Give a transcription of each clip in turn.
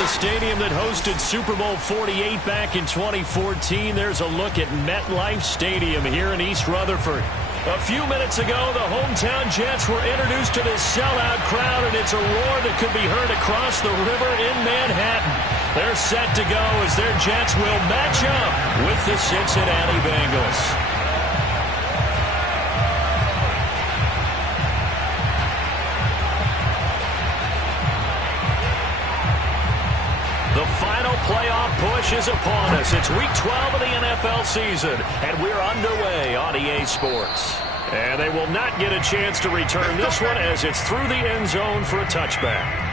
the stadium that hosted Super Bowl 48 back in 2014. There's a look at MetLife Stadium here in East Rutherford. A few minutes ago, the hometown Jets were introduced to this sellout crowd, and it's a roar that could be heard across the river in Manhattan. They're set to go as their Jets will match up with the Cincinnati Bengals. The final playoff push is upon us. It's Week 12 of the NFL season, and we're underway on EA Sports. And they will not get a chance to return this one as it's through the end zone for a touchback.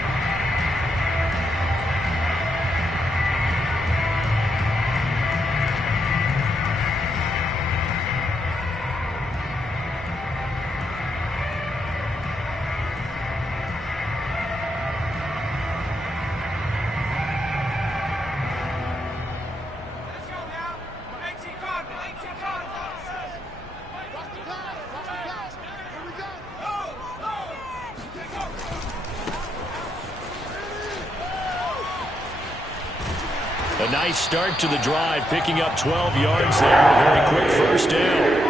A nice start to the drive, picking up 12 yards there. A very quick first down.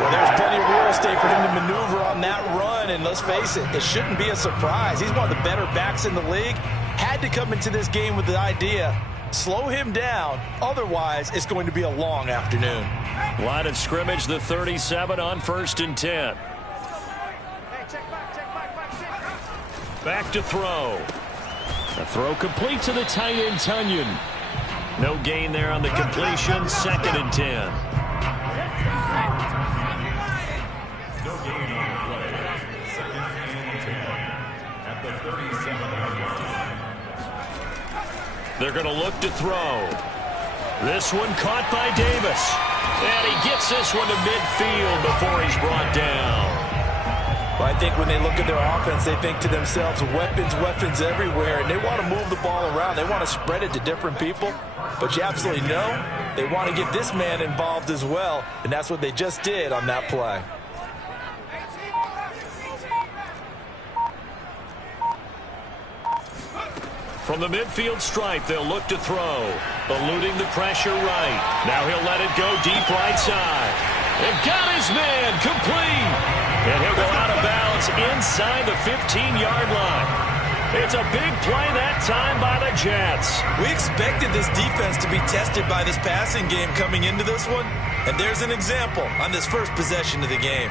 Well, there's plenty of real estate for him to maneuver on that run, and let's face it, it shouldn't be a surprise. He's one of the better backs in the league. Had to come into this game with the idea, slow him down, otherwise it's going to be a long afternoon. Line of scrimmage, the 37 on 1st and 10. Back to throw. A throw complete to the tight end, Tunyon. No gain there on the completion. 2nd and 10. No gain on the play. 2nd and 10 at the 37-yard line. They're going to look to throw. This one caught by Davis. And he gets this one to midfield before he's brought down. Well, I think when they look at their offense, they think to themselves, weapons everywhere, and they want to move the ball around. They want to spread it to different people. But you absolutely know they want to get this man involved as well, and that's what they just did on that play. From the midfield stripe, they'll look to throw. Eluding the pressure right. Now he'll let it go deep right side. They've got his man complete. And he'll go out of bounds inside the 15-yard line. It's a big play that time by the Jets. We expected this defense to be tested by this passing game coming into this one. And there's an example on this first possession of the game.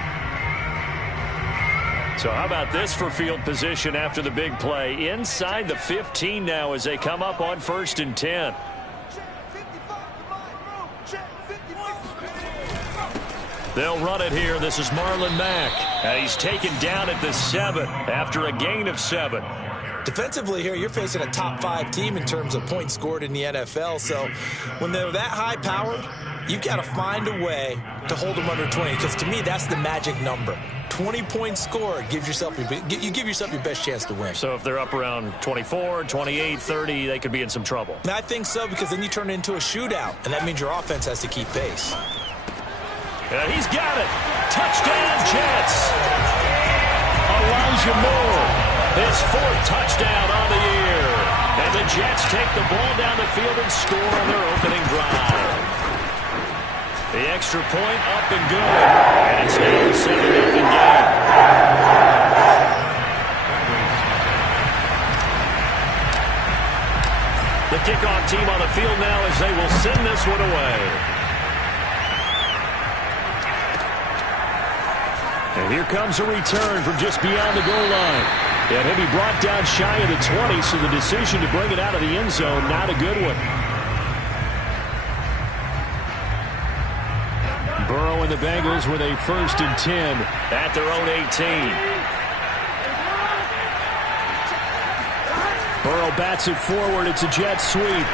So how about this for field position after the big play? Inside the 15 now as they come up on 1st and 10. They'll run it here. This is Marlon Mack. And he's taken down at the 7 after a gain of 7. Defensively here, you're facing a top-5 team in terms of points scored in the NFL. So when they're that high-powered, you've got to find a way to hold them under 20. Because to me, that's the magic number. 20 points scored gives yourself you give yourself your best chance to win. So if they're up around 24, 28, 30, they could be in some trouble. And I think so, because then you turn it into a shootout, and that means your offense has to keep pace. And he's got it. Touchdown, Jets. Elijah Moore, his 4th touchdown on the year. And the Jets take the ball down the field and score on their opening drive. The extra point up and good. And it's now a 7-0 game. The kickoff team on the field now as they will send this one away. And here comes a return from just beyond the goal line. And he'll be brought down shy of the 20, so the decision to bring it out of the end zone, not a good one. Burrow and the Bengals with a 1st and 10 at their own 18. Burrow bats it forward. It's a jet sweep.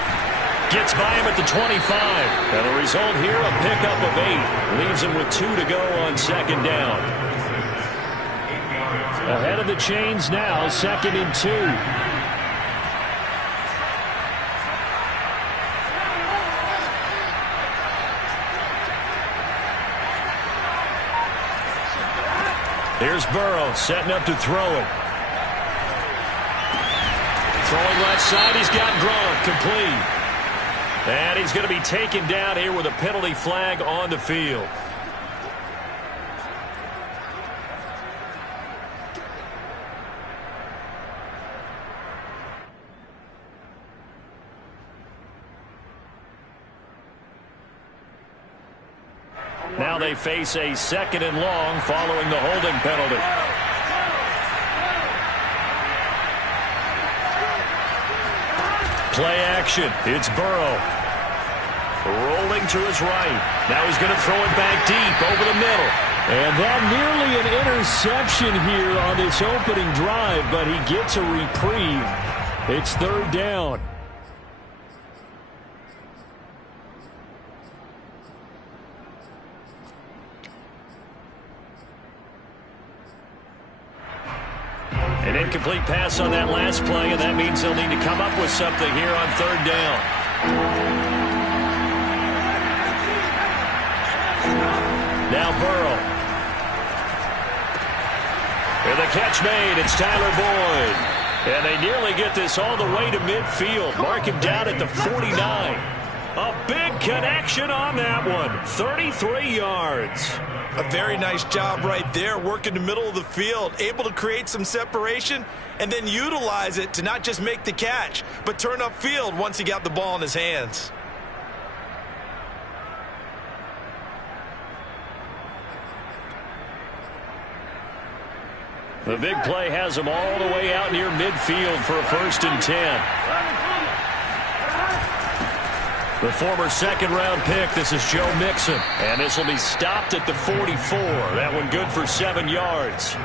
Gets by him at the 25. And the result here, a pickup of 8. Leaves him with 2 to go on 2nd down. Ahead of the chains now, 2nd and 2. Here's Burrow setting up to throw it. Throwing left side, he's got Gronk, complete. And he's going to be taken down here with a penalty flag on the field. Now they face a 2nd and long following the holding penalty. Play action. It's Burrow. Rolling to his right. Now he's going to throw it back deep over the middle. And that nearly an interception here on this opening drive, but he gets a reprieve. It's 3rd down. An incomplete pass on that last play, and that means they'll need to come up with something here on 3rd down. Now Burrow. And the catch made. It's Tyler Boyd. And they nearly get this all the way to midfield. Mark him down at the 49. A big connection on that one. 33 yards. A very nice job right there, working the middle of the field, able to create some separation and then utilize it to not just make the catch, but turn upfield once he got the ball in his hands. The big play has him all the way out near midfield for a 1st and 10. The former 2nd-round pick, this is Joe Mixon. And this will be stopped at the 44. That one good for 7 yards.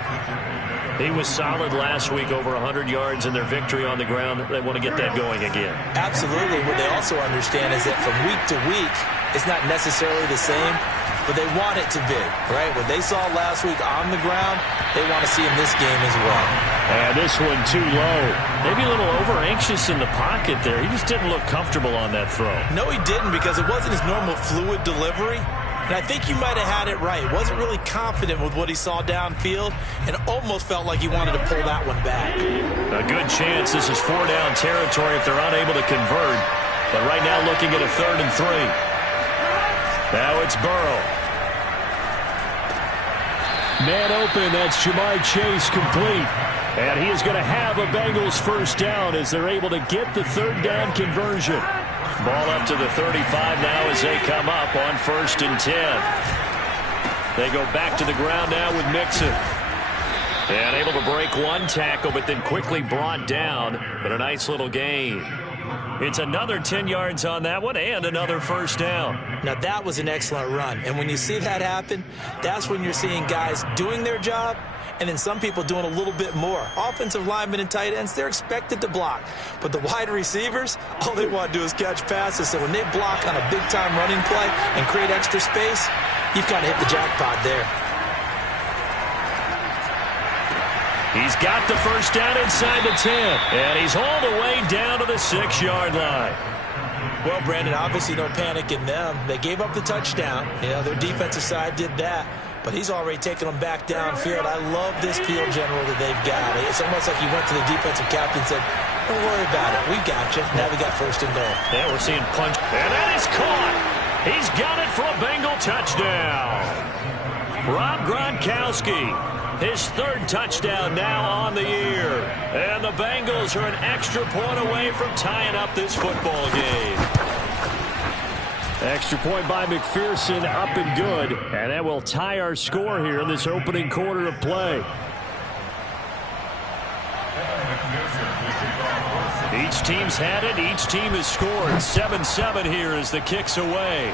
He was solid last week, over 100 yards in their victory on the ground. They want to get that going again. Absolutely. What they also understand is that from week to week, it's not necessarily the same, but they want it to be, right? What they saw last week on the ground, they want to see in this game as well. And this one too low. Maybe a little over-anxious in the pocket there. He just didn't look comfortable on that throw. No, he didn't, because it wasn't his normal fluid delivery. And I think you might have had it right. Wasn't really confident with what he saw downfield and almost felt like he wanted to pull that one back. A good chance this is 4-down territory if they're unable to convert. But right now looking at a 3rd and 3. Now it's Burrow. Man open, that's Ja'Marr Chase, complete. And he is going to have a Bengals 1st down as they're able to get the 3rd down conversion. Ball up to the 35 now as they come up on 1st and 10. They go back to the ground now with Mixon. And able to break one tackle, but then quickly brought down. But a nice little gain. It's another 10 yards on that one and another 1st down. Now that was an excellent run. And when you see that happen, that's when you're seeing guys doing their job and then some people doing a little bit more. Offensive linemen and tight ends, they're expected to block. But the wide receivers, all they want to do is catch passes. So when they block on a big-time running play and create extra space, you've kind of hit the jackpot there. He's got the 1st down inside the 10. And he's all the way down to the 6-yard line. Well, Brandon, obviously no panic in them. They gave up the touchdown. You know, their defensive side did that. But he's already taken them back downfield. I love this field general that they've got. It's almost like he went to the defensive captain and said, don't worry about it. We got you. Now we got 1st and goal. Yeah, we're seeing punch. And that is caught. He's got it for a Bengal touchdown. Rob Gronkowski. His 3rd touchdown now on the year. And the Bengals are an extra point away from tying up this football game. Extra point by McPherson, up and good. And that will tie our score here in this opening quarter of play. Each team's had it. Each team has scored. 7-7 here as the kick's away.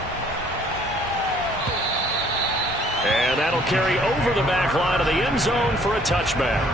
And that'll carry over the back line of the end zone for a touchback.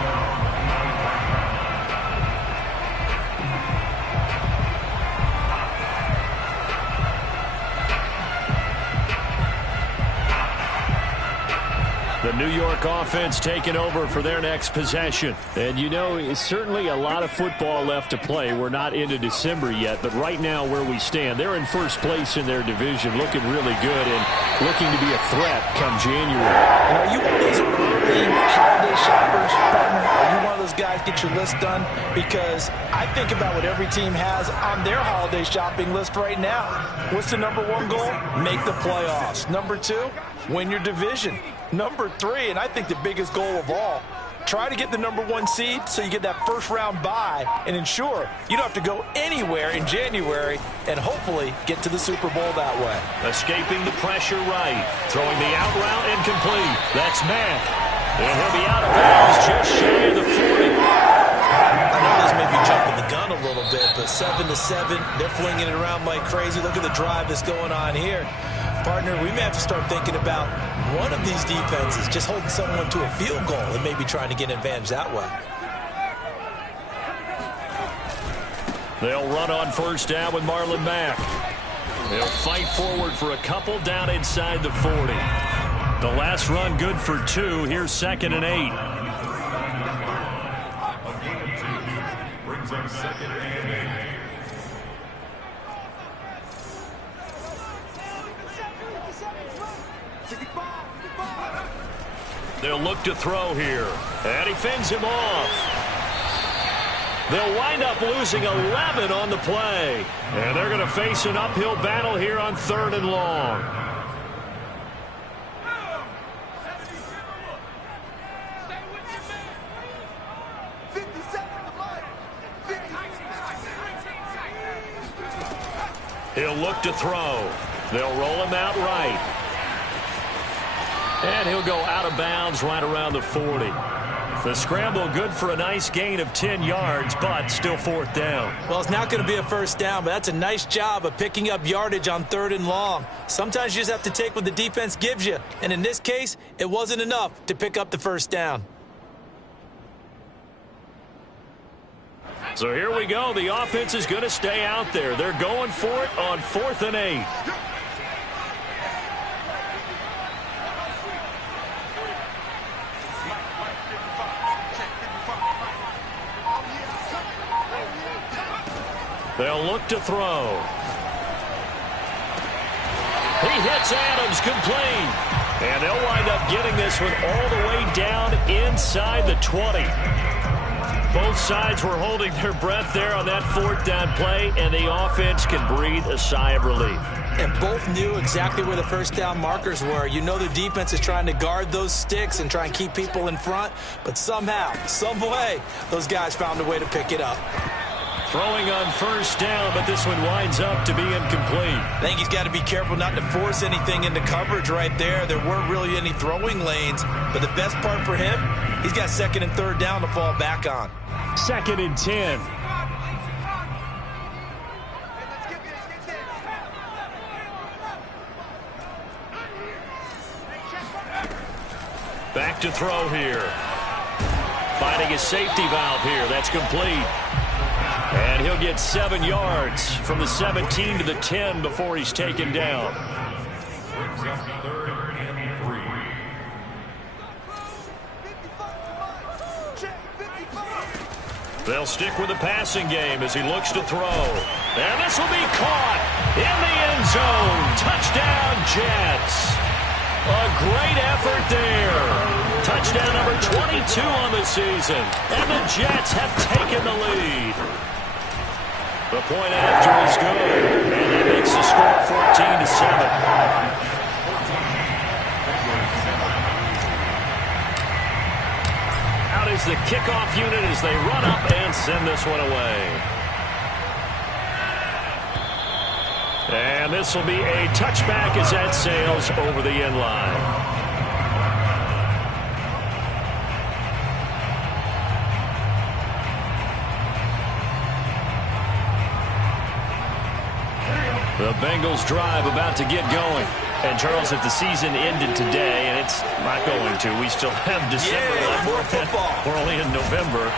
The New York offense taking over for their next possession. And you know, it's certainly a lot of football left to play. We're not into December yet, but right now where we stand, they're in 1st place in their division, looking really good and looking to be a threat come January. And are you one of those early holiday shoppers, partner? Are you one of those guys get your list done, because I think about what every team has on their holiday shopping list right now. What's the number one goal? Make the playoffs. Number two, win your division. Number three, and I think the biggest goal of all, try to get the number one seed so you get that first round bye and ensure you don't have to go anywhere in January and hopefully get to the Super Bowl that way. Escaping the pressure right. Throwing the out route incomplete. That's Mack. And he'll be out of bounds just shy of the 40. I know this may be jumping the gun a little bit, but 7-7, they're flinging it around like crazy. Look at the drive that's going on here. Partner, we may have to start thinking about one of these defenses just holding someone to a field goal and maybe trying to get an advantage that way. They'll run on first down with Marlon Mack. They'll fight forward for a couple down inside the 40. The last run good for 2. Here's 2nd and 8. Brings up 2nd and 8. They'll look to throw here. And he fends him off. They'll wind up losing 11 on the play. And they're going to face an uphill battle here on 3rd and long. He'll look to throw. They'll roll him out right. And he'll go out of bounds right around the 40. The scramble good for a nice gain of 10 yards, but still 4th down. Well, it's not going to be a first down, but that's a nice job of picking up yardage on 3rd and long. Sometimes you just have to take what the defense gives you. And in this case, it wasn't enough to pick up the first down. So here we go. The offense is going to stay out there. They're going for it on 4th and 8. They'll look to throw. He hits Adams complete. And they'll wind up getting this one all the way down inside the 20. Both sides were holding their breath there on that 4th down play, and the offense can breathe a sigh of relief. And both knew exactly where the first down markers were. You know the defense is trying to guard those sticks and try and keep people in front, but somehow, some way, those guys found a way to pick it up. Throwing on first down, but this one winds up to be incomplete. I think he's got to be careful not to force anything into coverage right there. There weren't really any throwing lanes, but the best part for him, he's got 2nd and 3rd down to fall back on. 2nd and 10. Back to throw here. Finding his safety valve here. That's complete. And he'll get 7 yards from the 17 to the 10 before he's taken down. Brings up 3rd and 3. They'll stick with the passing game as he looks to throw. And this will be caught in the end zone. Touchdown, Jets. A great effort there. Touchdown number 22 on the season. And the Jets have taken the lead. The point after is good. And that makes the score 14-7. Out is the kickoff unit as they run up and send this one away. And this will be a touchback as that sails over the end line. The Bengals drive about to get going. And, Charles, if the season ended today, and it's not going to, we still have December left. More football. We're only in November.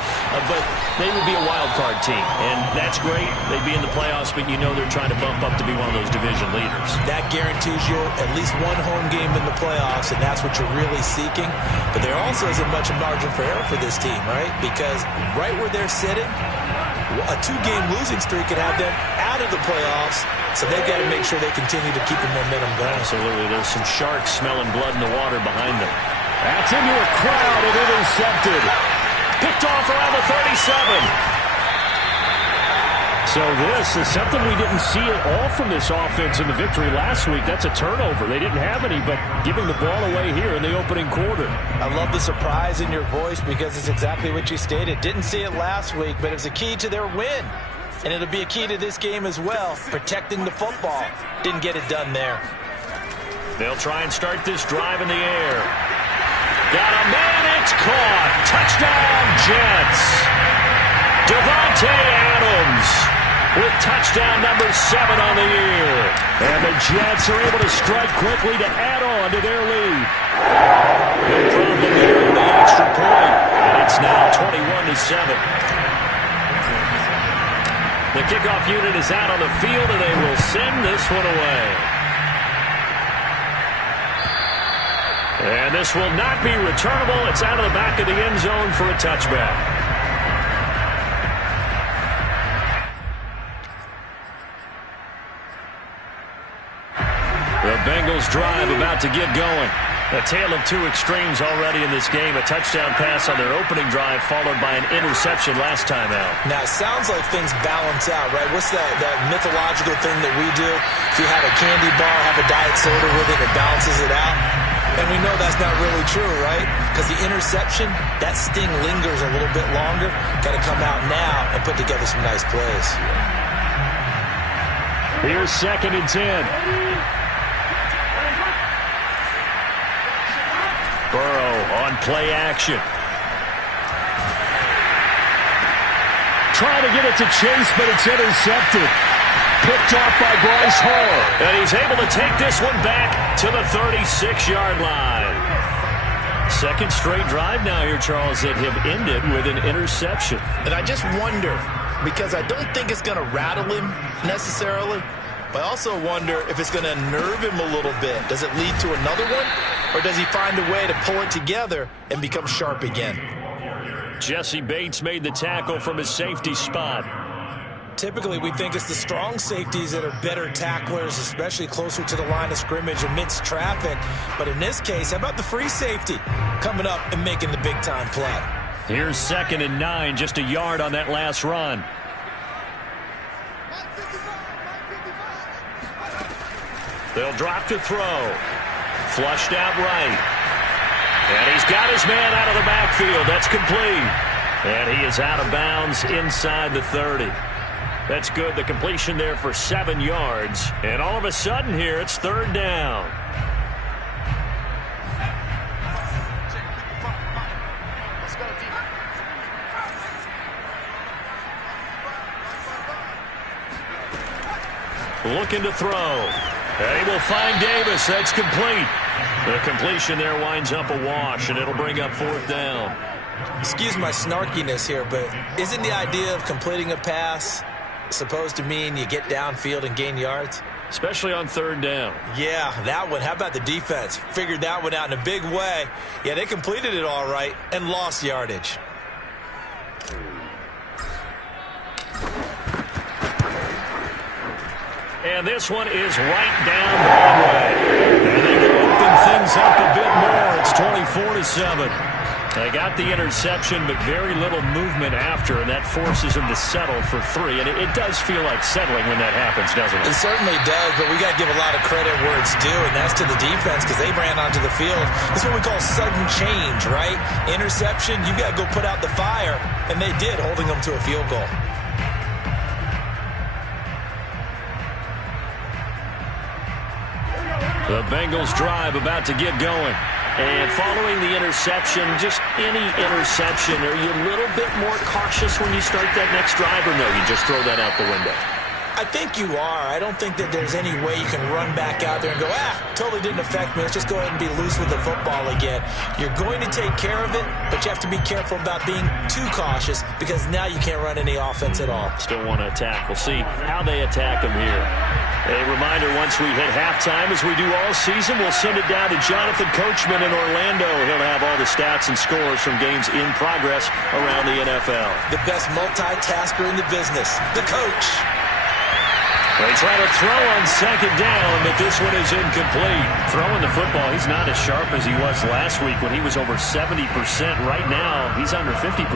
But they would be a wild card team, and that's great. They'd be in the playoffs, but you know they're trying to bump up to be one of those division leaders. That guarantees you at least one home game in the playoffs, and that's what you're really seeking. But there also isn't much margin for error for this team, right? Because right where they're sitting, a 2-game losing streak could have them out of the playoffs, so they've got to make sure they continue to keep the momentum going. Absolutely. There's some sharks smelling blood in the water behind them. That's into a crowd and intercepted. Picked off around the 37. So this is something we didn't see at all from this offense in the victory last week. That's a turnover. They didn't have any, but giving the ball away here in the opening quarter. I love the surprise in your voice because it's exactly what you stated. Didn't see it last week, but it was a key to their win. And it'll be a key to this game as well, protecting the football. Didn't get it done there. They'll try and start this drive in the air. Got a man, it's caught. Touchdown, Jets. Davante Adams with touchdown number 7 on the year. And the Jets are able to strike quickly to add on to their lead. No problem here with the extra point. And it's now 21-7. The kickoff unit is out on the field, and they will send this one away. And this will not be returnable. It's out of the back of the end zone for a touchback. The Bengals drive about to get going. A tale of two extremes already in this game. A touchdown pass on their opening drive followed by an interception last time out. Now, it sounds like things balance out, right? What's that mythological thing that we do? If you have a candy bar, have a diet soda with it, it balances it out. And we know that's not really true, right? Because the interception, that sting lingers a little bit longer. Got to come out now and put together some nice plays. Here's 2nd and 10. Burrow on play action. Trying to get it to Chase, but it's intercepted. Picked off by Bryce Hall. And he's able to take this one back to the 36-yard line. Second straight drive now here, Charles, that have ended with an interception. And I just wonder, because I don't think it's going to rattle him necessarily, but I also wonder if it's going to nerve him a little bit. Does it lead to another one? Or does he find a way to pull it together and become sharp again? Jesse Bates made the tackle from his safety spot. Typically, we think it's the strong safeties that are better tacklers, especially closer to the line of scrimmage amidst traffic. But in this case, how about the free safety coming up and making the big-time play? Here's 2nd and 9, just a yard on that last run. They'll drop to throw. Flushed out right. And he's got his man out of the backfield. That's complete. And he is out of bounds inside the 30. That's good. The completion there for 7 yards. And all of a sudden here, it's 3rd down. Looking to throw. And he will find Davis. That's complete. The completion there winds up a wash, and it'll bring up 4th down. Excuse my snarkiness here, but isn't the idea of completing a pass supposed to mean you get downfield and gain yards? Especially on 3rd down. Yeah, that one. How about the defense? Figured that one out in a big way. Yeah, they completed it all right and lost yardage. And this one is right down Broadway. And they can open things up a bit more. It's 24-7. They got the interception, but very little movement after, and that forces them to settle for 3. And it does feel like settling when that happens, doesn't it? It certainly does, but we got to give a lot of credit where it's due, and that's to the defense because they ran onto the field. This is what we call sudden change, right? Interception, you got to go put out the fire, and they did, holding them to a field goal. The Bengals drive about to get going. And following the interception, just any interception, are you a little bit more cautious when you start that next drive, or no, you just throw that out the window? I think you are. I don't think that there's any way you can run back out there and go, totally didn't affect me. Let's just go ahead and be loose with the football again. You're going to take care of it, but you have to be careful about being too cautious because now you can't run any offense at all. Still want to attack. We'll see how they attack them here. A reminder, once we hit halftime, as we do all season, we'll send it down to Jonathan Coachman in Orlando. He'll have all the stats and scores from games in progress around the NFL. The best multitasker in the business, the coach. They try to throw on second down, but this one is incomplete. Throwing the football, he's not as sharp as he was last week when he was over 70%. Right now, he's under 50%.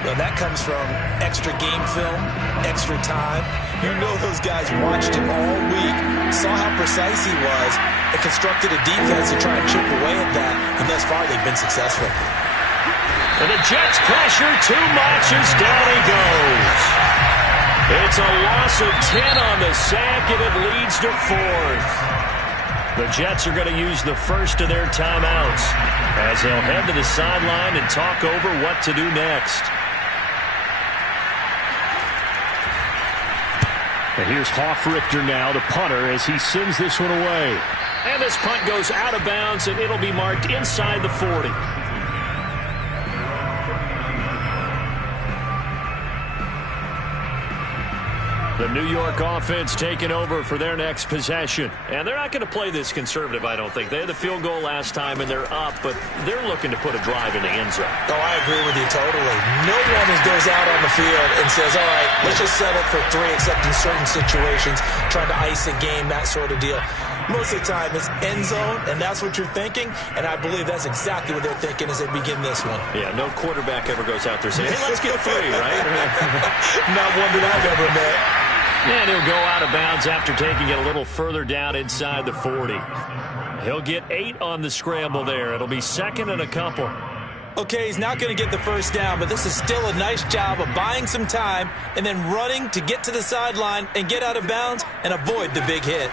Well, that comes from extra game film, extra time. You know those guys watched him all week, saw how precise he was, and constructed a defense to try and chip away at that, and thus far they've been successful. And the Jets pressure too much as down he goes. It's a loss of 10 on the sack, and it leads to 4th. The Jets are going to use the first of their timeouts as they'll head to the sideline and talk over what to do next. And here's Hofrichter now, the punter, as he sends this one away. And this punt goes out of bounds, and it'll be marked inside the 40. The New York offense taking over for their next possession. And they're not going to play this conservative, I don't think. They had the field goal last time, and they're up, but they're looking to put a drive in the end zone. Oh, I agree with you totally. No one goes out on the field and says, all right, let's just settle for 3, except in certain situations, trying to ice a game, that sort of deal. Most of the time, it's end zone, and that's what you're thinking, and I believe that's exactly what they're thinking as they begin this one. Yeah, no quarterback ever goes out there saying, hey, let's get 3, right? Not one that I've ever met. And he'll go out of bounds after taking it a little further down inside the 40. He'll get 8 on the scramble there. It'll be 2nd and a couple. Okay, he's not going to get the first down, but this is still a nice job of buying some time and then running to get to the sideline and get out of bounds and avoid the big hit.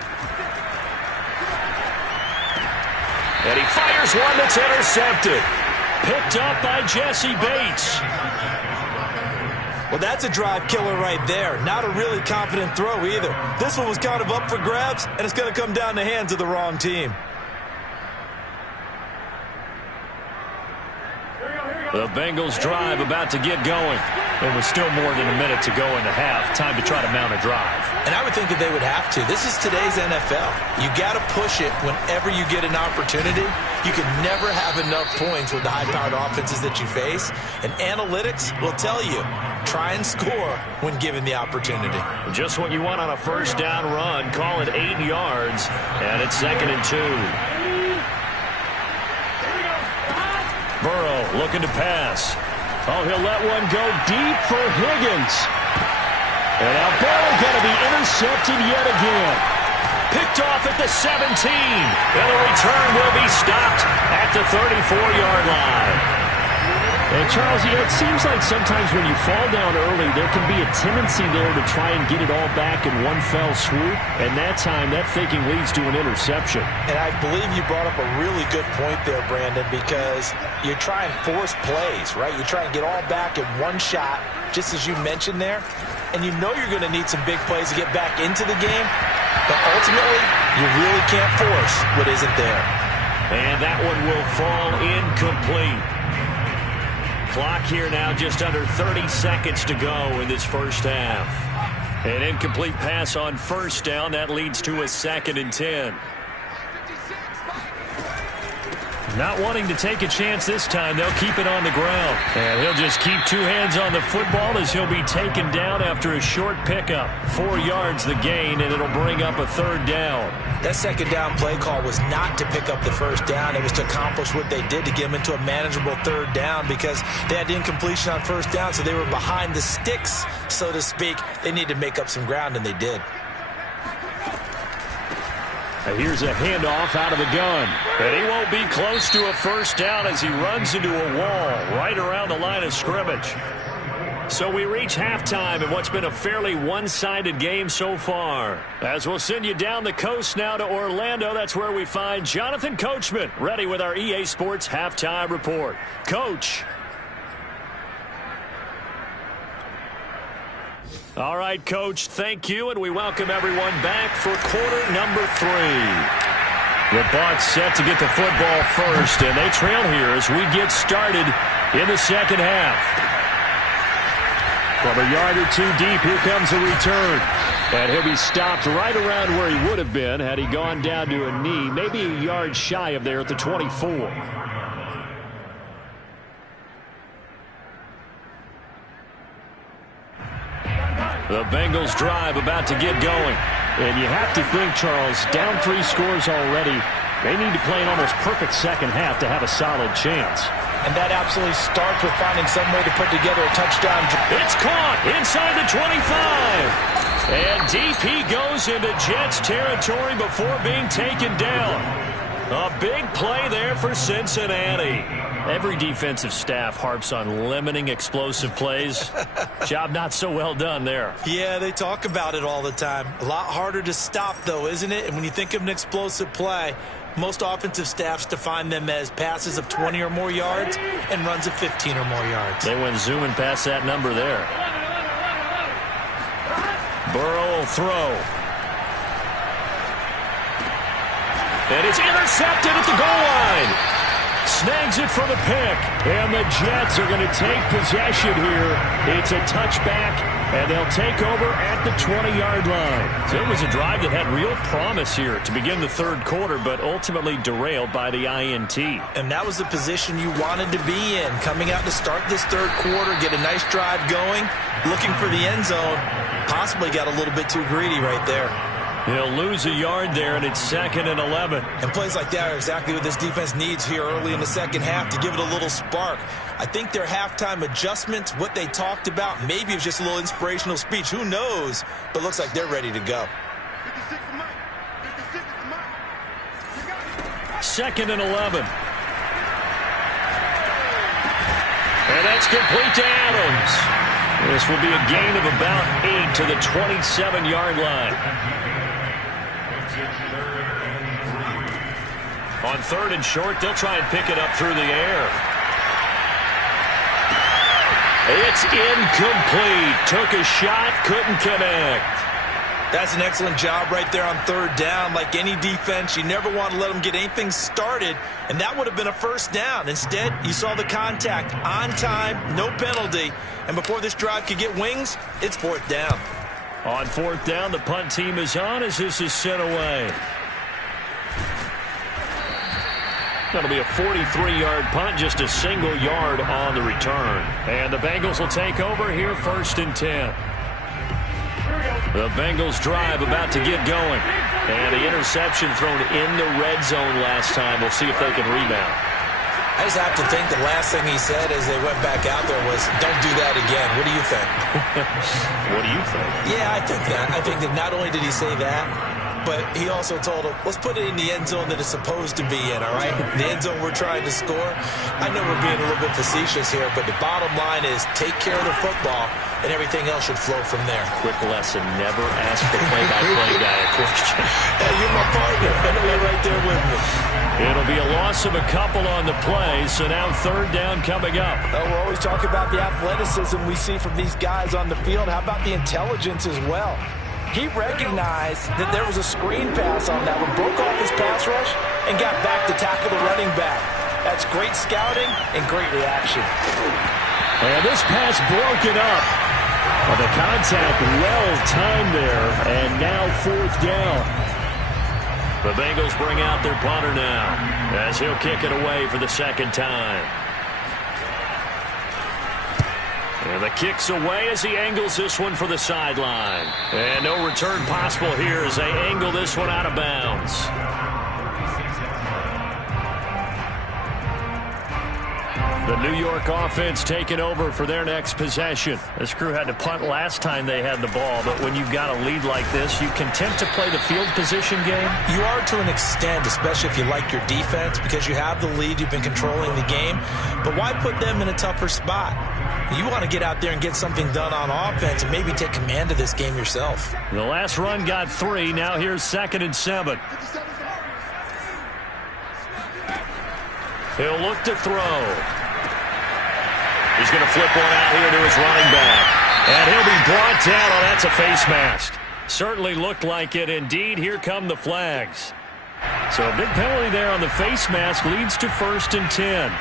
And he fires one that's intercepted. Picked up by Jesse Bates. Well, that's a drive killer right there. Not a really confident throw either. This one was kind of up for grabs, and it's going to come down the hands of the wrong team. The Bengals drive about to get going. There was still more than a minute to go in the half. Time to try to mount a drive. And I would think that they would have to. This is today's NFL. You got to push it whenever you get an opportunity. You can never have enough points with the high-powered offenses that you face. And analytics will tell you, try and score when given the opportunity. Just what you want on a first down run. Call it 8 yards. And it's 2nd and 2. Burrow looking to pass. Oh, he'll let one go deep for Higgins. And now Burrow going to be intercepted yet again. Picked off at the 17. And the return will be stopped at the 34-yard line. And, Charles, it seems like sometimes when you fall down early, there can be a tendency there to try and get it all back in one fell swoop. And that time, that faking leads to an interception. And I believe you brought up a really good point there, Brandon, because you try and force plays, right? You try and get all back in one shot, just as you mentioned there. And you know you're going to need some big plays to get back into the game. But ultimately, you really can't force what isn't there. And that one will fall incomplete. Clock here now just under 30 seconds to go in this first half. An incomplete pass on first down. That leads to a 2nd and 10. Not wanting to take a chance this time, they'll keep it on the ground. And he'll just keep 2 hands on the football as he'll be taken down after a short pickup. 4 yards the gain, and it'll bring up a 3rd down. That 2nd down play call was not to pick up the first down. It was to accomplish what they did to get them into a manageable 3rd down because they had incompletion on first down, so they were behind the sticks, so to speak. They needed to make up some ground, and they did. Here's a handoff out of the gun. And he won't be close to a first down as he runs into a wall right around the line of scrimmage. So we reach halftime in what's been a fairly one-sided game so far. As we'll send you down the coast now to Orlando, that's where we find Jonathan Coachman ready with our EA Sports Halftime Report. Coach. All right, Coach, thank you, and we welcome everyone back for quarter number 3. The Bucs set to get the football first, and they trail here as we get started in the second half. From a yard or 2 deep, here comes the return. And he'll be stopped right around where he would have been had he gone down to a knee, maybe a yard shy of there at the 24. The Bengals drive about to get going. And you have to think, Charles, down 3 scores already. They need to play an almost perfect second half to have a solid chance. And that absolutely starts with finding some way to put together a touchdown. It's caught inside the 25. And DP goes into Jets territory before being taken down. A big play there for Cincinnati. Every defensive staff harps on limiting explosive plays. Job not so well done there. Yeah, they talk about it all the time. A lot harder to stop, though, isn't it? And when you think of an explosive play, most offensive staffs define them as passes of 20 or more yards and runs of 15 or more yards. They went zooming past that number there. Burrow will throw. And it's intercepted at the goal line. Snags it for the pick. And the Jets are going to take possession here. It's a touchback, and they'll take over at the 20-yard line. So it was a drive that had real promise here to begin the third quarter, but ultimately derailed by the INT. And that was the position you wanted to be in. Coming out to start this third quarter, get a nice drive going, looking for the end zone. Possibly got a little bit too greedy right there. He'll lose a yard there, and it's 2nd and 11. And plays like that are exactly what this defense needs here early in the second half to give it a little spark. I think their halftime adjustments, what they talked about, maybe it was just a little inspirational speech. Who knows? But looks like they're ready to go. 2nd and 11. And that's complete to Adams. This will be a gain of about 8 to the 27-yard line. On 3rd and short, they'll try and pick it up through the air. It's incomplete. Took a shot, couldn't connect. That's an excellent job right there on 3rd down. Like any defense, you never want to let them get anything started, and that would have been a 1st down. Instead, you saw the contact on time, no penalty, and before this drive could get wings, it's 4th down. On 4th down, the punt team is on as this is sent away. That'll be a 43-yard punt, just a single yard on the return. And the Bengals will take over here 1st and 10. The Bengals drive about to get going. And the interception thrown in the red zone last time. We'll see if they can rebound. I just have to think the last thing he said as they went back out there was, don't do that again. What do you think? What do you think? Yeah, I think that. I think that not only did he say that, but he also told him, let's put it in the end zone that it's supposed to be in, all right? The end zone we're trying to score. I know we're being a little bit facetious here, but the bottom line is take care of the football, and everything else should flow from there. Quick lesson, never ask the play-by-play guy a question. Hey, you're my partner. I know you're right there with me. It'll be a loss of a couple on the play, so now 3rd down coming up. Well, we're always talking about the athleticism we see from these guys on the field. How about the intelligence as well? He recognized that there was a screen pass on that one, broke off his pass rush, and got back to tackle the running back. That's great scouting and great reaction. And this pass broken up. Well, the contact well-timed there, and now 4th down. The Bengals bring out their punter now, as he'll kick it away for the 2nd time. And the kick's away as he angles this one for the sideline. And no return possible here as they angle this one out of bounds. The New York offense taking over for their next possession. This crew had to punt last time they had the ball, but when you've got a lead like this, you content to play the field position game? You are to an extent, especially if you like your defense, because you have the lead, you've been controlling the game. But why put them in a tougher spot? You want to get out there and get something done on offense and maybe take command of this game yourself. The last run got 3. Now here's 2nd and 7. He'll look to throw. He's going to flip one out here to his running back. And he'll be brought down. Oh, that's a face mask. Certainly looked like it. Indeed, here come the flags. So a big penalty there on the face mask leads to 1st and 10.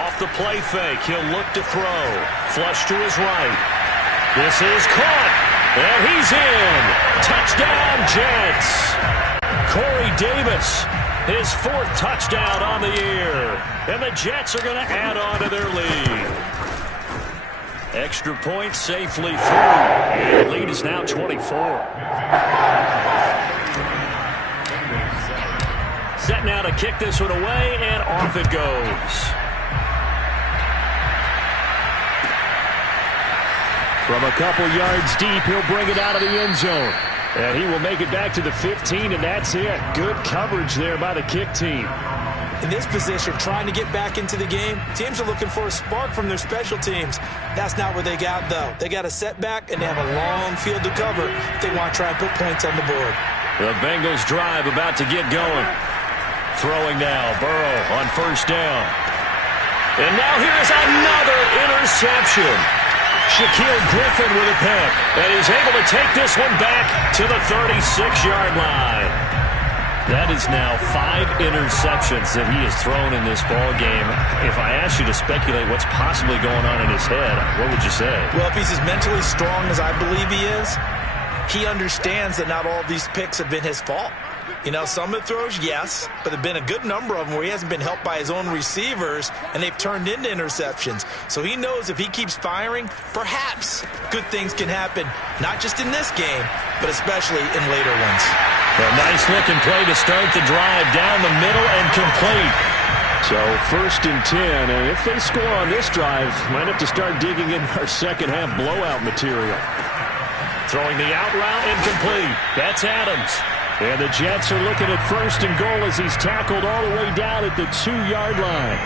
Off the play fake, he'll look to throw. Flush to his right. This is caught, and he's in. Touchdown, Jets. Corey Davis, his 4th touchdown on the year. And the Jets are going to add on to their lead. Extra point safely through. And the lead is now 24. Set now to kick this one away, and off it goes. From a couple yards deep, he'll bring it out of the end zone. And he will make it back to the 15, and that's it. Good coverage there by the kick team. In this position, trying to get back into the game, teams are looking for a spark from their special teams. That's not what they got, though. They got a setback, and they have a long field to cover if they want to try and put points on the board. The Bengals drive about to get going. Throwing now, Burrow on first down. And now here's another interception. Shaquill Griffin with a pick. And he's able to take this one back to the 36-yard line. That is now 5 interceptions that he has thrown in this ball game. If I asked you to speculate what's possibly going on in his head, what would you say? Well, if he's as mentally strong as I believe he is, he understands that not all of these picks have been his fault. You know, some of the throws, yes, but there have been a good number of them where he hasn't been helped by his own receivers, and they've turned into interceptions. So he knows if he keeps firing, perhaps good things can happen, not just in this game, but especially in later ones. A nice-looking play to start the drive down the middle and complete. So 1st and 10, and if they score on this drive, might have to start digging in our second-half blowout material. Throwing the out route incomplete. That's Adams. And the Jets are looking at 1st and goal as he's tackled all the way down at the 2-yard line.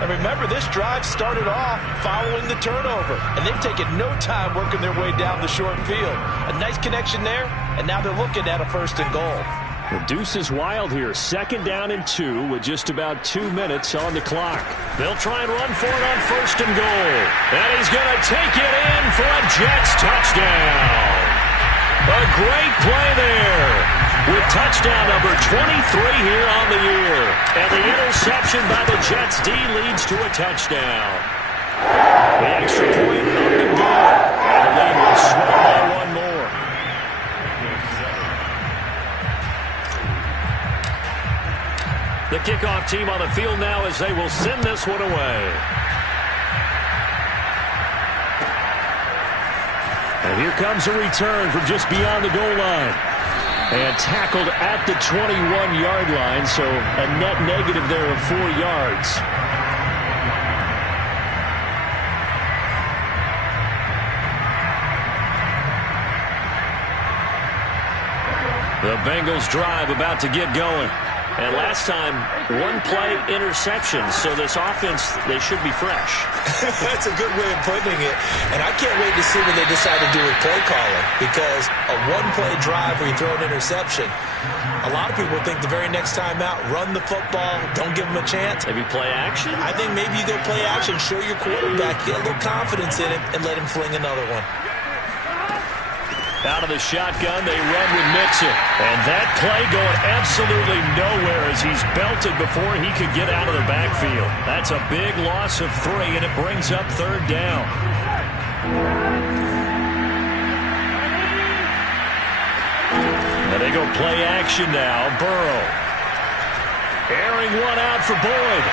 And remember, this drive started off following the turnover, and they've taken no time working their way down the short field. A nice connection there, and now they're looking at a 1st and goal. The deuce is wild here. 2nd down and 2 with just about 2 minutes on the clock. They'll try and run for it on 1st and goal. And he's going to take it in for a Jets touchdown. A great play there. With touchdown number 23 here on the year. And the interception by the Jets D leads to a touchdown. The extra point up and good. And the lead will swell by one more. The kickoff team on the field now as they will send this one away. And here comes a return from just beyond the goal line. And tackled at the 21-yard line, so a net negative there of 4 yards. The Bengals drive about to get going. And last time, 1-play interception, so this offense, they should be fresh. That's a good way of putting it. And I can't wait to see what they decide to do with play calling, because a 1-play drive where you throw an interception, a lot of people think the very next time out, run the football, don't give them a chance. Maybe play action? I think maybe you go play action, show your quarterback, get a little confidence in him, and let him fling another one. Out of the shotgun, they run with Mixon. And that play going absolutely nowhere as he's belted before he could get out of the backfield. That's a big loss of 3, and it brings up 3rd down. And they go play action now. Burrow. Airing one out for Boyd.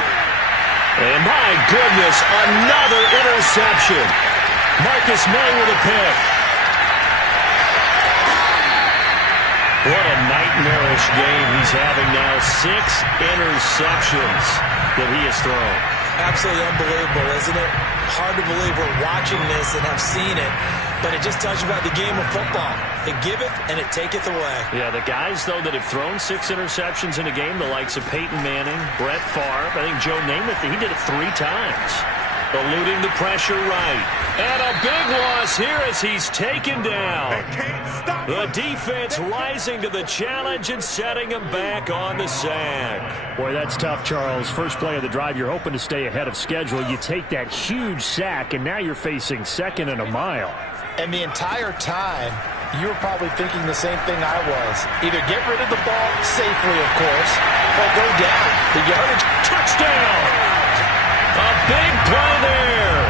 And my goodness, another interception. Marcus May with a pick. What a nightmarish game he's having now. 6 interceptions that he has thrown. Absolutely unbelievable, isn't it? Hard to believe we're watching this and have seen it, but it just tells you about the game of football. It giveth and it taketh away. Yeah, the guys, though, that have thrown 6 interceptions in a game, the likes of Peyton Manning, Brett Favre, I think Joe Namath, he did it 3 times. Eluding the pressure right. And a big loss here as he's taken down. The defense rising to the challenge and setting him back on the sack. Boy, that's tough, Charles. First play of the drive, you're hoping to stay ahead of schedule. You take that huge sack, and now you're facing 2nd and a mile. And the entire time, you were probably thinking the same thing I was. Either get rid of the ball safely, of course, or go down. The yardage, touchdown! A big play there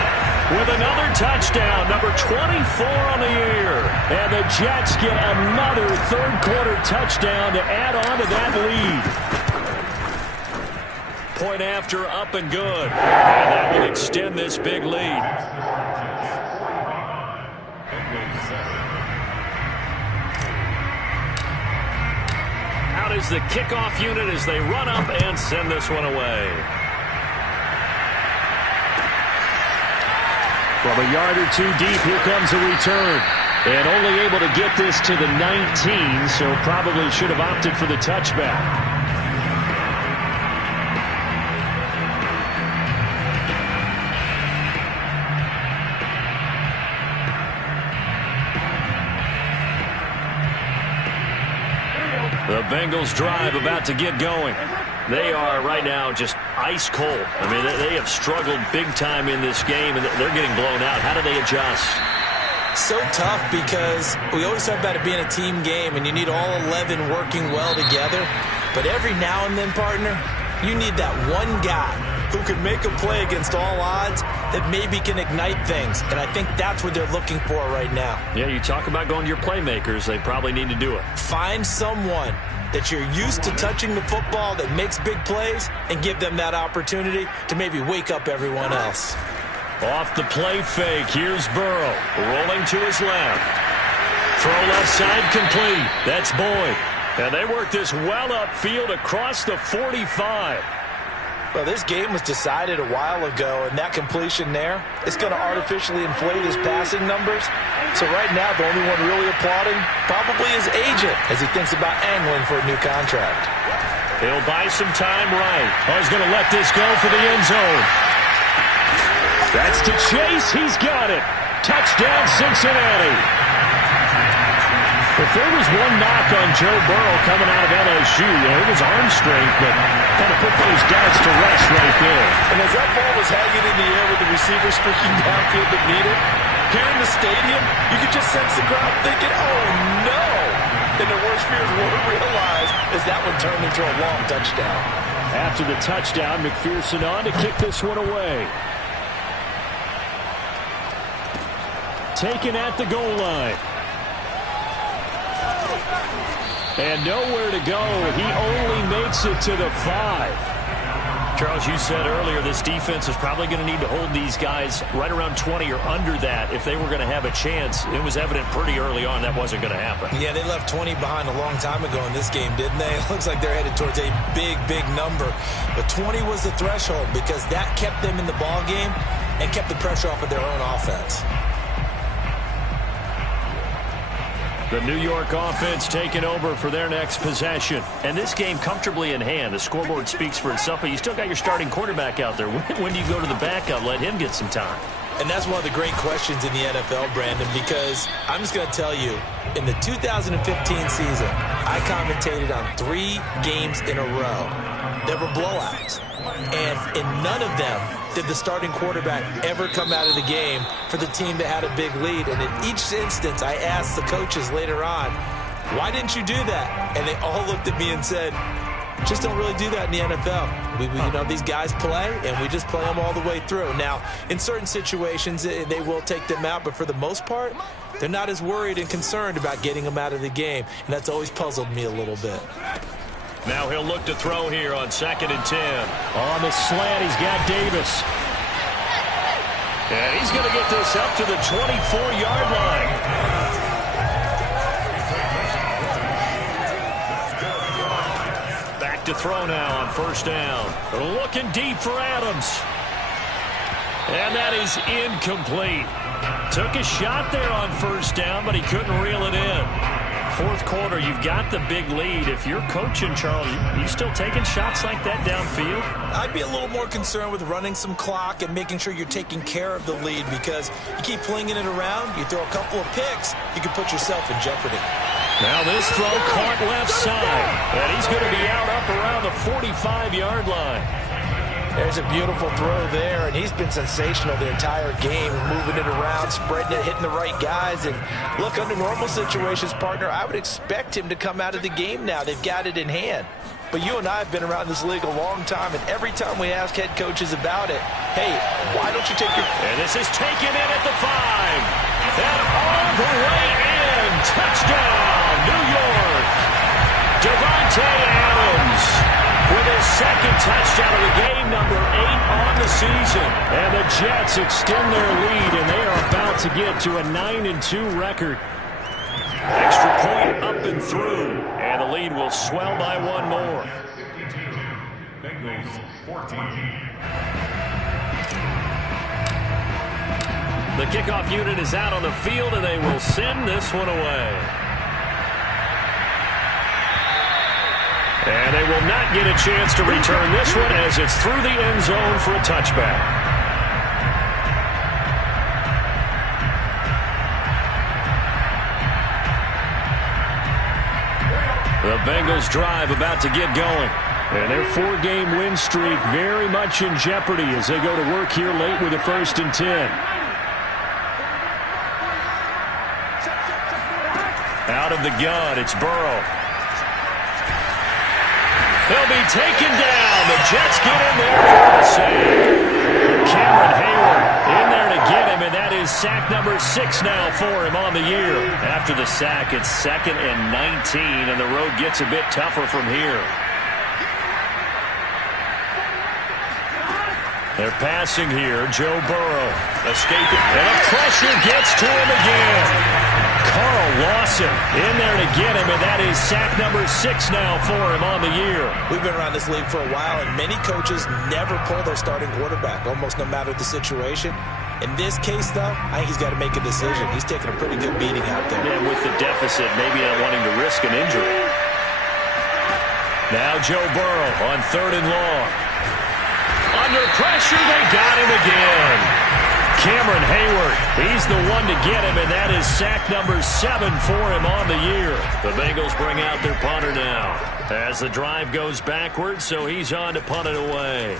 with another touchdown, number 24 on the year. And the Jets get another 3rd-quarter touchdown to add on to that lead. Point after, up and good. And that will extend this big lead. Out is the kickoff unit as they run up and send this one away. From a yard or two deep, here comes a return. And only able to get this to the 19, so probably should have opted for the touchback. The Bengals drive about to get going. They are right now just ice cold. I mean, they have struggled big time in this game, and they're getting blown out. How do they adjust? So tough because we always talk about it being a team game, and you need all 11 working well together. But every now and then, partner, you need that one guy who can make a play against all odds that maybe can ignite things. And I think that's what they're looking for right now. Yeah, you talk about going to your playmakers. They probably need to do it. Find someone that you're used to touching the football that makes big plays and give them that opportunity to maybe wake up everyone else. Off the play fake, here's Burrow, rolling to his left. Throw left side complete. That's Boyd. And they work this well upfield across the 45. Well, this game was decided a while ago, and that completion there is going to artificially inflate his passing numbers. So right now, the only one really applauding probably his agent as he thinks about angling for a new contract. He'll buy some time right. Oh, he's going to let this go for the end zone. That's to Chase. He's got it. Touchdown, Cincinnati. If there was one knock on Joe Burrow coming out of LSU, it was arm strength, but kind of put those doubts to rest right there. And as that ball was hanging in the air with the receiver streaking downfield to meet it, here in the stadium, you could just sense the crowd thinking, oh, no. And their worst fears were realized as that one turned into a long touchdown. After the touchdown, McPherson on to kick this one away. Taken at the goal line. And nowhere to go. He only makes it to the 5. Charles, you said earlier this defense is probably going to need to hold these guys right around 20 or under that if they were going to have a chance. It was evident pretty early on that wasn't going to happen. Yeah, they left 20 behind a long time ago in this game, didn't they? It looks like they're headed towards a big, big number. But 20 was the threshold because that kept them in the ball game and kept the pressure off of their own offense. The New York offense taking over for their next possession. And this game comfortably in hand. The scoreboard speaks for itself, but you still got your starting quarterback out there. When do you go to the backup? Let him get some time. And that's one of the great questions in the NFL, Brandon, because I'm just going to tell you, in the 2015 season, I commentated on 3 games in a row. There were blowouts. And in none of them did the starting quarterback ever come out of the game for the team that had a big lead. And in each instance, I asked the coaches later on, why didn't you do that? And they all looked at me and said, just don't really do that in the NFL. We you know, these guys play, and we just play them all the way through. Now, in certain situations, they will take them out, but for the most part, they're not as worried and concerned about getting them out of the game, and that's always puzzled me a little bit. Now he'll look to throw here on 2nd and 10. On the slant, he's got Davis. And he's going to get this up to the 24-yard line. To throw now on 1st down. Looking deep for Adams. And that is incomplete. Took a shot there on 1st down, but he couldn't reel it in. 4th quarter, you've got the big lead. If you're coaching, Charles, you still taking shots like that downfield? I'd be a little more concerned with running some clock and making sure you're taking care of the lead, because you keep flinging it around, you throw a couple of picks, you can put yourself in jeopardy. Now this throw caught left side, and he's going to be out up around the 45-yard line. There's a beautiful throw there, and he's been sensational the entire game, moving it around, spreading it, hitting the right guys. And look, under normal situations, partner, I would expect him to come out of the game now. They've got it in hand. But you and I have been around this league a long time, and every time we ask head coaches about it, hey, why don't you take your... And this is taken in at the 5. And all the way in. Touchdown, New York. Davante Adams with his second touchdown of the game, number 8 on the season. And the Jets extend their lead, and they are about to get to a 9-2 record. Extra point up and through, and the lead will swell by one more. 52, Bengals 14. The kickoff unit is out on the field, and they will send this one away. And they will not get a chance to return this one as it's through the end zone for a touchback. The Bengals drive about to get going. And their 4-game win streak very much in jeopardy as they go to work here late with a 1st and 10. Out of the gun, it's Burrow. He'll be taken down. The Jets get in there for the sack. Cameron Hayward in there to get him, and that is sack number 6 now for him on the year. After the sack, it's 2nd and 19, and the road gets a bit tougher from here. They're passing here. Joe Burrow escaping, and a pressure gets to him again. Carl Lawson in there to get him, and that is sack number 6 now for him on the year. We've been around this league for a while, and many coaches never pull their starting quarterback, almost no matter the situation. In this case, though, I think he's got to make a decision. He's taking a pretty good beating out there. Yeah, with the deficit, maybe not wanting to risk an injury. Now Joe Burrow on 3rd and long. Under pressure, they got him again. Cameron Hayward, he's the one to get him, and that is sack number 7 for him on the year. The Bengals bring out their punter now as the drive goes backwards, so he's on to punt it away.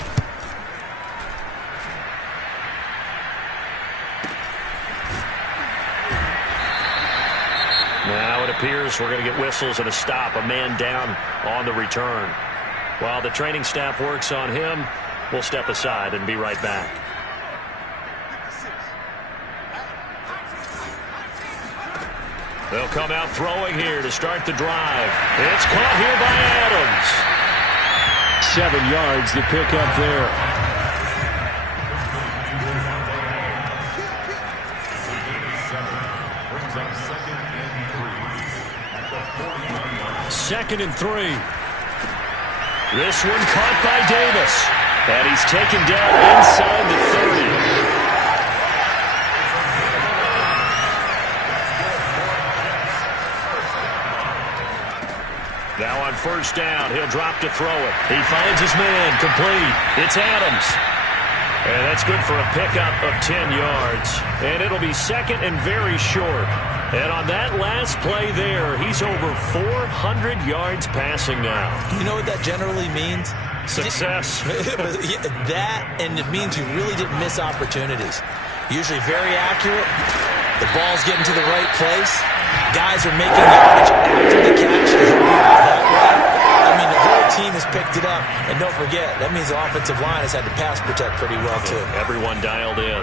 Now it appears we're going to get whistles and a stop, a man down on the return. While the training staff works on him, we'll step aside and be right back. They'll come out throwing here to start the drive. It's caught here by Adams. 7 yards to pick up there. Second and 3. This one caught by Davis. And he's taken down inside the 30. Now on 1st down, he'll drop to throw it. He finds his man, complete. It's Adams. And that's good for a pickup of 10 yards. And it'll be 2nd and very short. And on that last play there, he's over 400 yards passing now. You know what that generally means? Success. That, and it means you really didn't miss opportunities. Usually very accurate. The ball's getting to the right place. Guys are making yardage after the catch. I mean, the whole team has picked it up. And don't forget, that means the offensive line has had to pass protect pretty well, too. Everyone dialed in.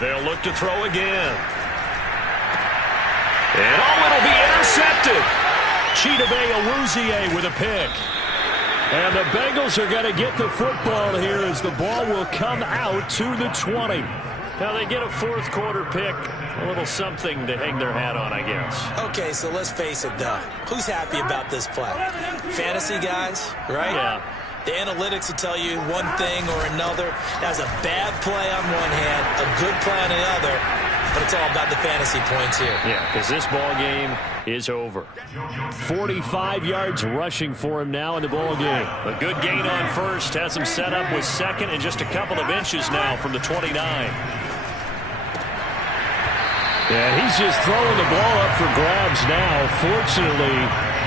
They'll look to throw again. And it'll be intercepted. Chidobe Awuzie with a pick. And the Bengals are going to get the football here as the ball will come out to the 20. Now they get a 4th quarter pick. A little something to hang their hat on, I guess. Okay, so let's face it, though. Who's happy about this play? Fantasy guys, right? Yeah. The analytics will tell you one thing or another. That was a bad play on one hand, a good play on the other, but it's all about the fantasy points here. Yeah, because this ball game is over. 45 yards rushing for him now in the ball game. A good gain on 1st, has him set up with 2nd and just a couple of inches now from the 29. Yeah, he's just throwing the ball up for grabs now. Fortunately,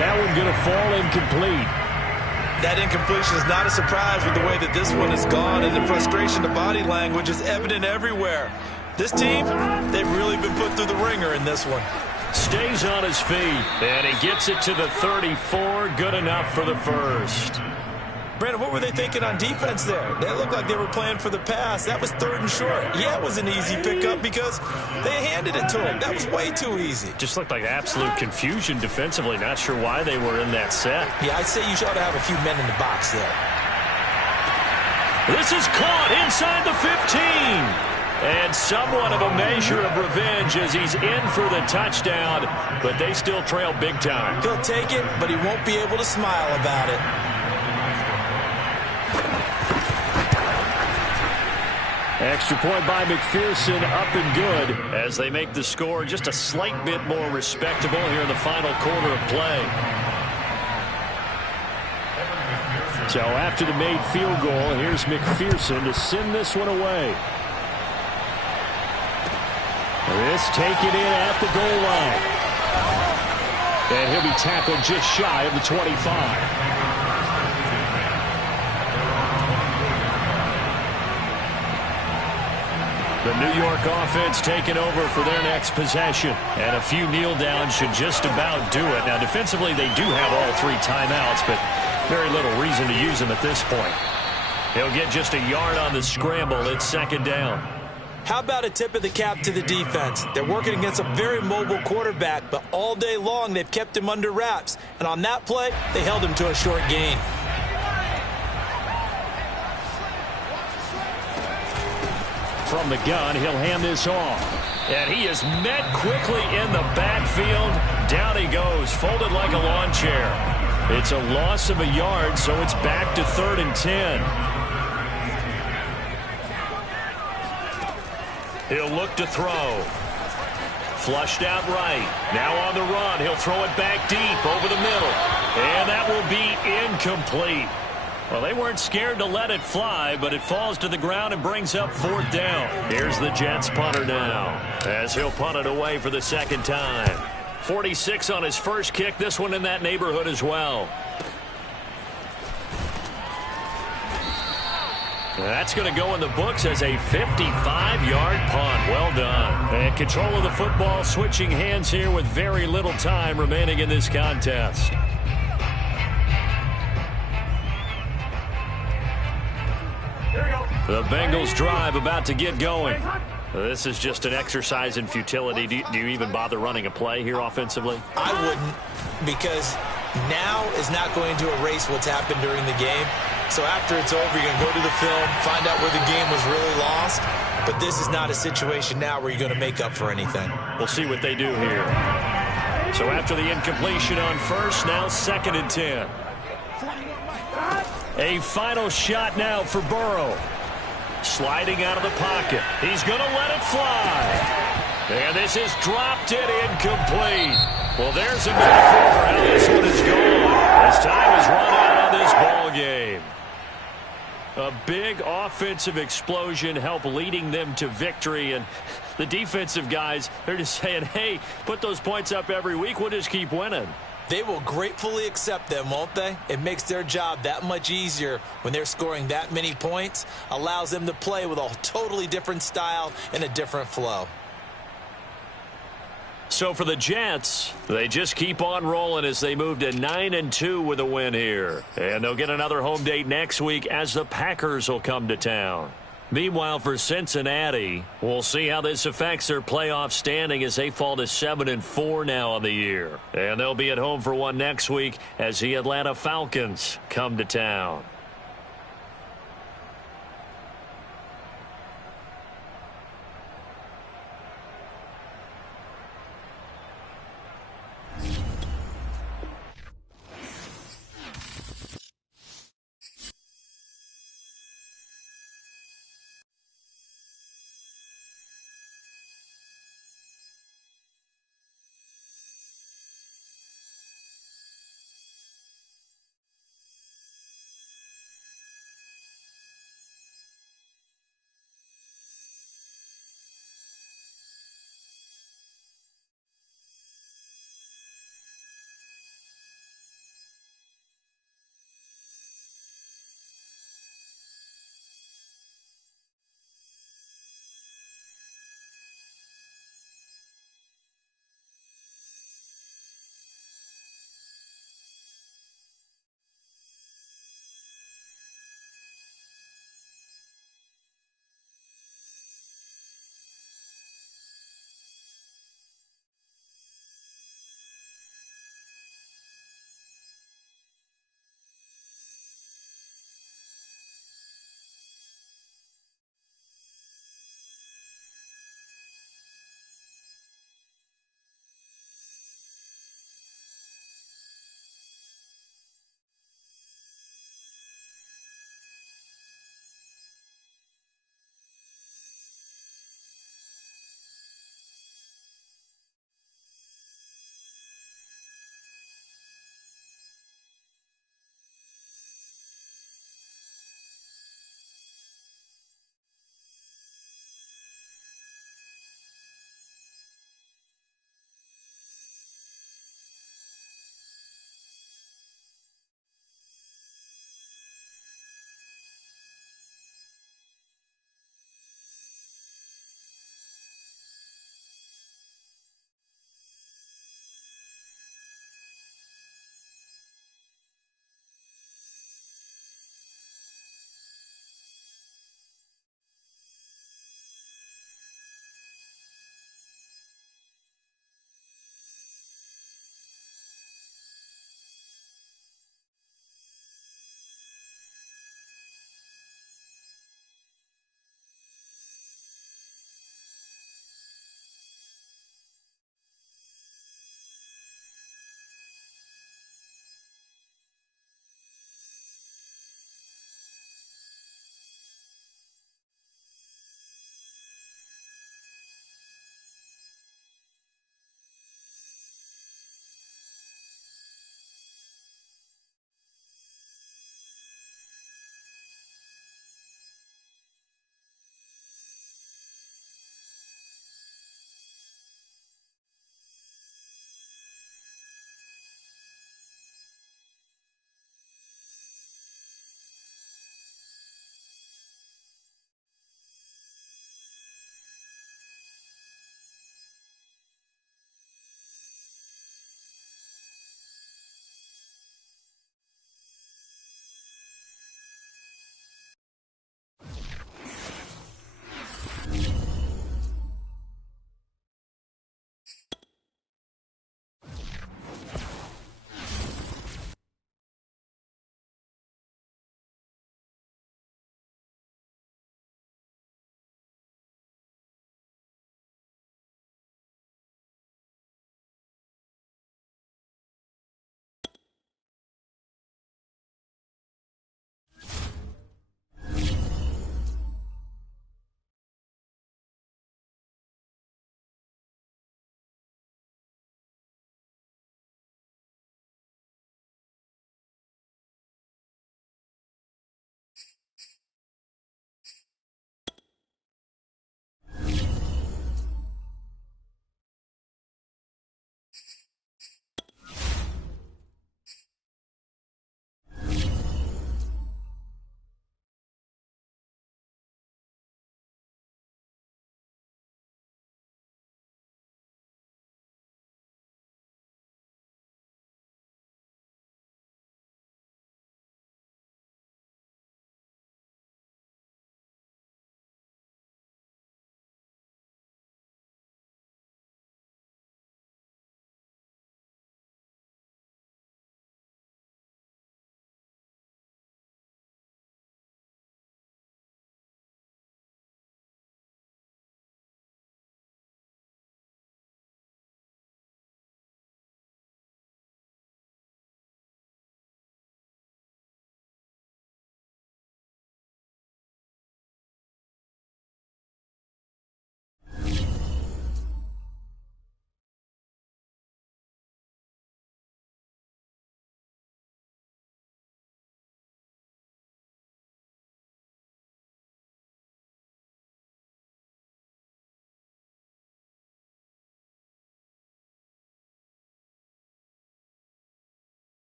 that one going to fall incomplete. That incompletion is not a surprise with the way that this one has gone, and the frustration, the body language is evident everywhere. This team, they've really been put through the ringer in this one. Stays on his feet, and he gets it to the 34. Good enough for the 1st. Brandon, what were they thinking on defense there? They looked like they were playing for the pass. That was 3rd and short. Yeah, it was an easy pickup because they handed it to him. That was way too easy. Just looked like absolute confusion defensively. Not sure why they were in that set. Yeah, I'd say you ought to have a few men in the box there. This is caught inside the 15. And somewhat of a measure of revenge as he's in for the touchdown, but they still trail big time. He'll take it, but he won't be able to smile about it. Extra point by McPherson, up and good, as they make the score just a slight bit more respectable here in the final quarter of play. So after the made field goal, here's McPherson to send this one away. This taken in at the goal line. And he'll be tackled just shy of the 25. The New York offense taking over for their next possession. And a few kneel downs should just about do it. Now, defensively, they do have all 3 timeouts, but very little reason to use them at this point. He'll get just a yard on the scramble. It's 2nd down. How about a tip of the cap to the defense? They're working against a very mobile quarterback, but all day long they've kept him under wraps. And on that play, they held him to a short gain. From the gun, he'll hand this off. And he is met quickly in the backfield. Down he goes, folded like a lawn chair. It's a loss of a yard, so it's back to 3rd and 10. He'll look to throw. Flushed out right. Now on the run. He'll throw it back deep over the middle. And that will be incomplete. Well, they weren't scared to let it fly, but it falls to the ground and brings up 4th down. Here's the Jets punter now, as he'll punt it away for the 2nd time. 46 on his first kick. This one in that neighborhood as well. That's going to go in the books as a 55-yard punt. Well done. And control of the football switching hands here with very little time remaining in this contest. The Bengals drive about to get going. This is just an exercise in futility. Do you even bother running a play here offensively? I wouldn't, because now is not going to erase what's happened during the game. So after it's over, you're going to go to the film, find out where the game was really lost. But this is not a situation now where you're going to make up for anything. We'll see what they do here. So after the incompletion on first, now 2nd and 10. A final shot now for Burrow. Sliding out of the pocket. He's going to let it fly. And this is dropped it incomplete. Well, there's a metaphor for how this one is going. As time is run out on this ball game. A big offensive explosion helped leading them to victory. And the defensive guys, they're just saying, hey, put those points up every week. We'll just keep winning. They will gratefully accept them, won't they? It makes their job that much easier when they're scoring that many points. Allows them to play with a totally different style and a different flow. So for the Jets, they just keep on rolling as they move to 9-2 with a win here. And they'll get another home date next week as the Packers will come to town. Meanwhile, for Cincinnati, we'll see how this affects their playoff standing as they fall to 7-4 now on the year. And they'll be at home for one next week as the Atlanta Falcons come to town.